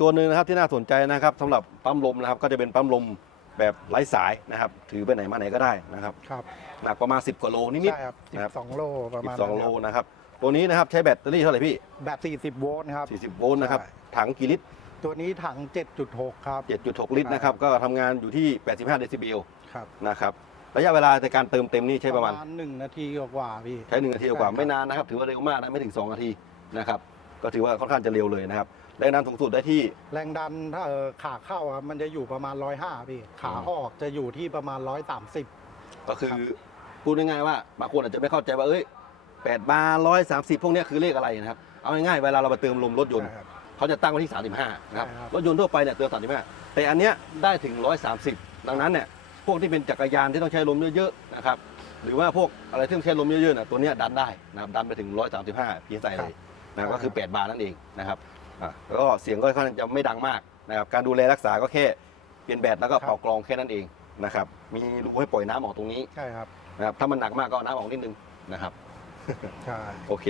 ตัวหนึ่งนะครับที่น่าสนใจนะครับสำหรับปั๊มลมนะครับก็จะเป็นปั๊มลมแบบไร้สายนะครับ ถือไปไหนมาไหนก็ได้นะครับครับหนักประมาณ 10กว่าโลนิดใช่ครับนะครับ12 โลประมาณๆ12โลนะครับตัวนี้นะครับใช้แบตเตอรี่เท่าไหร่พี่ แบบ40 โวลต์ครับ 40 โวลต์นะครับใช่ ถังกี่ลิตร ตัวนี้ถัง 7.6 ครับ 7.6 ลิตรนะครับก็ทำงานอยู่ที่ 85 เดซิเบลครับนะครับระยะเวลาในการเติมเต็มนี่ใช้ประมาณ 1 นาทีกว่าๆพี่ ใช้1นาทีกว่าใช่ครับ ไม่นานนะครับ ถือว่าเร็วมากนะไม่ถึง 2 นาทีนะครับ ก็ถือว่าค่อนข้างจะเร็วเลยนะครับแรงดันสูงสุดได้ที่ แรงดันถ้าเออขาเข้าครับมันจะอยู่ประมาณ 105พี่ขาออกจะอยู่ที่ประมาณ 130 ก็คือพูดง่ายๆว่าบางคนอาจจะไม่เข้าใจว่าเอ้ย8บาร์130พวกเนี้ยคือเลขอะไรนะครับ เอาง่ายๆเวลาเราไปเติมลมรถยนต์ใช่ครับ เขาจะตั้งไว้ที่ 35นะครับ ใช่ครับ รถยนต์ทั่วไปเนี่ยเติม35 แต่อันเนี้ยได้ถึง 130 ดังนั้นเนี่ย พวกที่เป็นจักรยานที่ต้องใช้ลมเยอะๆ นะครับ หรือว่าพวกอะไรที่ต้องใช้ลมเยอะๆน่ะตัวเนี้ยดันได้นะครับ ดันไปถึง 135 psi เลย นะครับก็คือ 8 บาร์นั่นเองนะครับอะแล้วก็เสียงก็ค่อนข้างจะไม่ดังมากนะครับการดูแลรักษาก็แค่เปลี่ยนแบตแล้วก็เป่ากรองแค่นั้นเองนะครับมีรูให้ปล่อยน้ำออกตรงนี้ใช่ครับนะครับถ้ามันหนักมากก็เอาน้ำออกนิดนึงนะครับ ใช่ โอเค